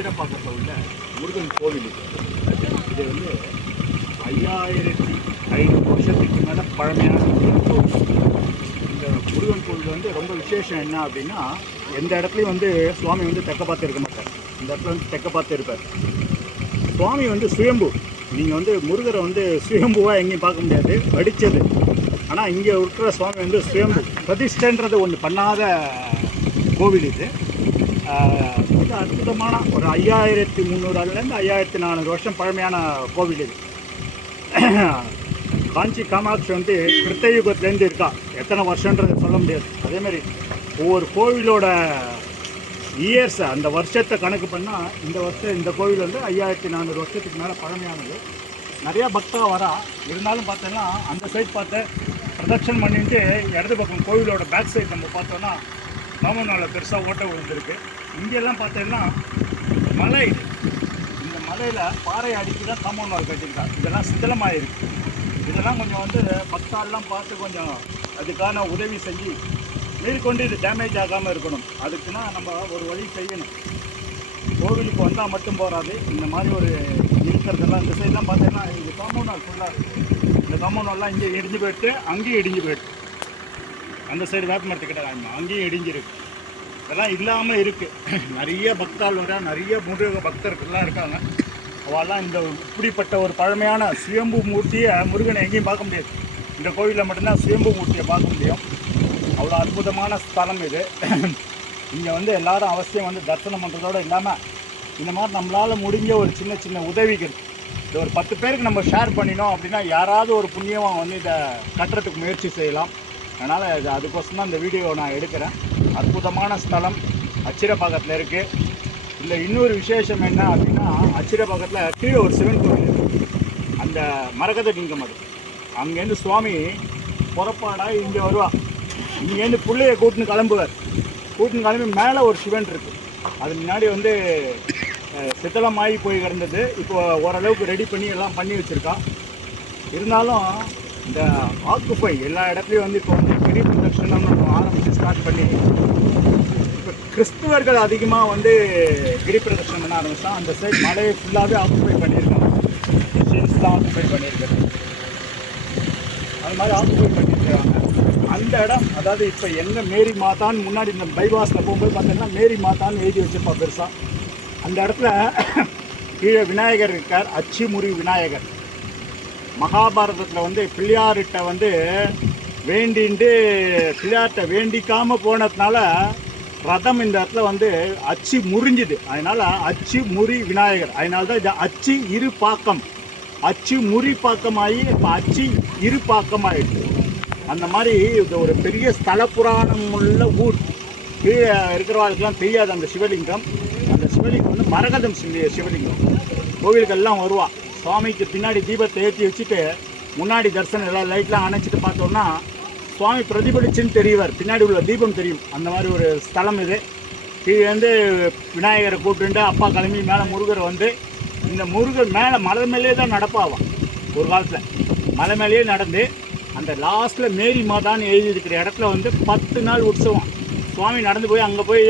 அச்சிரப்பாக்கத்தில் உள்ள முருகன் கோவில் இது வந்து 5500 வருஷத்துக்கு மேலே பழமையான கோவில். இந்த முருகன் கோவில் வந்து ரொம்ப விசேஷம் என்ன அப்படின்னா, எந்த இடத்துலையும் வந்து சுவாமி வந்து தெற்க பார்த்து இருக்க மாட்டார். இந்த இடத்துல வந்து தெற்க பார்த்து இருப்பார். சுவாமி வந்து சுயம்பு. நீங்கள் வந்து முருகரை வந்து சுயம்புவாக எங்கேயும் பார்க்க முடியாது, வடித்தது. ஆனால் இங்கே இருக்கிற சுவாமி வந்து சுயம்பு பிரதிஷ்டைன்றது ஒன்று பண்ணாத கோவில் இது. மிக அற்புதமான ஒரு 5300 5400 வருஷம் பழமையான கோவில் இது. காஞ்சி காமாட்சி வந்து கிருத்தயுகத்துலேருந்து இருக்கா. எத்தனை வருஷன்றது சொல்ல முடியாது. அதேமாதிரி ஒவ்வொரு கோவிலோட இயர்ஸ் அந்த வருஷத்தை கணக்கு பண்ணால் இந்த கோவில் வந்து 5400 வருஷத்துக்கு மேலே பழமையானது. நிறையா பக்தா வரா. இருந்தாலும் பார்த்தோன்னா அந்த சைட் பார்த்து பிரதட்சணம் பண்ணிட்டு இடது பக்கம் கோவிலோட பேக் சைட் நம்ம பார்த்தோன்னா காமனாவில் பெருசாக ஓட்ட விழுந்துருக்கு. இங்கெல்லாம் பார்த்தோன்னா மலை, இந்த மலையில் பாறை அடிக்கி தான் காம்பவுண்ட் வால் கட்டியிருக்காங்க. இதெல்லாம் சிதிலமாக இருக்குது. இதெல்லாம் கொஞ்சம் வந்து பக்தாலெலாம் பார்த்து கொஞ்சம் அதுக்கான உதவி செஞ்சு மேற்கொண்டு இது டேமேஜ் ஆகாமல் இருக்கணும். அதுக்குன்னா நம்ம ஒரு வழி செய்யணும். கோவிலுக்கு வந்தால் மட்டும் போகாது. இந்த மாதிரி ஒரு இருக்கிறதெல்லாம் இந்த சைடெலாம் பார்த்தீங்கன்னா இது காம்பவுண்ட் வால் ஃபுல்லாக இருக்குது. இந்த காம்பவுண்ட் வால்லாம் இங்கே இடிஞ்சு போயிட்டு அங்கேயும் இடிஞ்சு போயிட்டு, அந்த சைடு வேப்பமரத்துக்கிட்ட அங்கேயும் இடிஞ்சிருக்கு. இதெல்லாம் இல்லாமல் இருக்குது. நிறைய பக்தால் வர நிறைய முருக பக்தர்கள்லாம் இருக்காங்க. அவெல்லாம் இந்த இப்படிப்பட்ட ஒரு பழமையான சுயம்பு மூர்த்தியை முருகனை எங்கேயும் பார்க்க முடியாது. இந்த கோவிலில் மட்டும்தான் சுயம்பு மூர்த்தியை பார்க்க முடியும். அவ்வளோ அற்புதமான ஸ்தலம் இது. இங்கே வந்து எல்லாரும் அவசியம் வந்து தரிசனம் பண்ணுறதோடு இல்லாமல் இந்த மாதிரி நம்மளால் முடிஞ்ச ஒரு சின்ன சின்ன உதவிகள் இது ஒரு 10 பேருக்கு நம்ம ஷேர் பண்ணினோம் அப்படின்னா யாராவது ஒரு புண்ணியமாக வந்து இதை கட்டுறதுக்கு முயற்சி செய்யலாம். அதனால் இது அதுக்கோசம் தான் இந்த வீடியோவை நான் எடுக்கிறேன். அற்புதமான ஸ்தலம் அச்சிரப்பாக்கத்தில் இருக்குது. இல்லை இன்னொரு விசேஷம் என்ன அப்படின்னா, அச்சிரப்பாக்கத்தில் கீழே ஒரு சிவன் கோவில் இருக்குது. அந்த மரகத லிங்கம் அது. அங்கேருந்து சுவாமி புறப்பாடாக இங்கே வருவாள். இங்கேருந்து பிள்ளையை கூட்டுன்னு கிளம்புவார். கூட்டுன்னு கிளம்பி மேலே ஒரு சிவன் இருக்குது. அது முன்னாடி வந்து சித்தலமாகி போய் கிடந்தது. இப்போ ஓரளவுக்கு ரெடி பண்ணி எல்லாம் பண்ணி வச்சுருக்கா. இருந்தாலும் இந்த ஆக்குப்பை எல்லா இடத்துலையும் வந்து இப்போ வந்து பெரிய பிரதட்சணம் ஆரம்பித்து ஸ்டார்ட் பண்ணி இப்போ கிறிஸ்துவர்கள் அதிகமாக வந்து கிரி பிரதட்சணம் பண்ண ஆரம்பிச்சா. அந்த சைட் மலையை ஃபுல்லாகவே ஆக்குப்பை பண்ணியிருக்காங்க. கிறிஸ்டின்ஸ்லாம் ஆக்குப்பை பண்ணியிருக்காங்க. அது மாதிரி ஆக்குப்பை பண்ணியிருக்காங்க. அந்த இடம் அதாவது இப்போ எங்கே மேரி மாதான்னு முன்னாடி இந்த பைபாஸில் போகும்போது பார்த்தீங்கன்னா மேரி மாதான்னு எழுதி வச்சுருப்பா பெருசாக. அந்த இடத்துல கீழே விநாயகர் இருக்கார். அச்சிமுறி விநாயகர். மகாபாரதத்தில் வந்து பிள்ளையார்கிட்ட வந்து வேண்டின்ட்டு பிள்ளையார்கிட்ட வேண்டிக்காமல் போனதுனால ரதம் இந்த இடத்துல வந்து அச்சு முறிஞ்சுது. அதனால் அச்சு முறி விநாயகர். அதனால தான் இது அச்சு இரு பாக்கம். அச்சு முறி பாக்கமாகி இப்போ அச்சு இரு பாக்கமாகிடுது. அந்த மாதிரி இது ஒரு பெரிய ஸ்தல புராணம் உள்ள ஊர். கீழே இருக்கிறவாளுக்கெல்லாம் தெரியாது அந்த சிவலிங்கம். அந்த சிவலிங்கம் வந்து மரகதம் சிவலிங்கம். கோவில்கள்லாம் வருவாள். சுவாமிக்கு பின்னாடி தீபத்தை ஏற்றி வச்சுட்டு முன்னாடி தரிசனம் எல்லாம் லைட்லாம் அணைச்சிட்டு பார்த்தோன்னா சுவாமி பிரதிபலிச்சுன்னு தெரியவார். பின்னாடி உள்ள தீபம் தெரியும். அந்த மாதிரி ஒரு ஸ்தலம் இது. கீழே வந்து விநாயகரை கூப்பிட்டு அப்பா கிளம்பி மேலே முருகரை வந்து இந்த முருகர் மேலே மலை மேலே தான் நடப்பாவான். ஒரு காலத்தில் மலை மேலேயே நடந்து அந்த லாஸ்ட்டில் மேரி மாதான்னு எழுதி இருக்கிற இடத்துல வந்து 10 நாள் உற்சவம். சுவாமி நடந்து போய் அங்கே போய்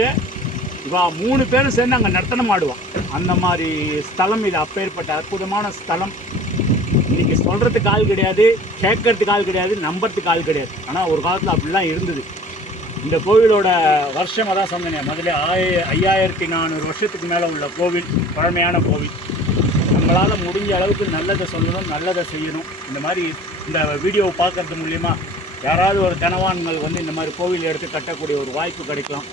இவா 3 பேரும் சேர்ந்து அங்கே நர்த்தனம் ஆடுவான். அந்த மாதிரி ஸ்தலம் இது. அப்பேற்பட்ட அற்புதமான ஸ்தலம். இன்றைக்கி சொல்கிறதுக்கு ஆள் கிடையாது, கேட்கறதுக்கு ஆள் கிடையாது, நம்புறதுக்கு ஆள் கிடையாது. ஆனால் ஒரு காலத்தில் அப்படிலாம் இருந்தது. இந்த கோவிலோட வருஷம் அதான் சொன்னேன் முதல்ல 5400 வருஷத்துக்கு மேலே உள்ள கோவில், பழமையான கோவில். நம்மளால் முடிஞ்ச அளவுக்கு நல்லதை சொல்லணும், நல்லதை செய்யணும். இந்த மாதிரி இந்த வீடியோவை பார்க்குறது மூலிமா யாராவது ஒரு கனவான்கள் வந்து இந்த மாதிரி கோவில் எடுத்து கட்டக்கூடிய ஒரு வாய்ப்பு கிடைக்கலாம்.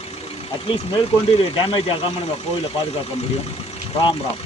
அட்லீஸ்ட் மேற்கொண்டு இது டேமேஜ் ஆகாமல் நம்ம கோவிலை பாதுகாக்க முடியும். ராம் ராம்.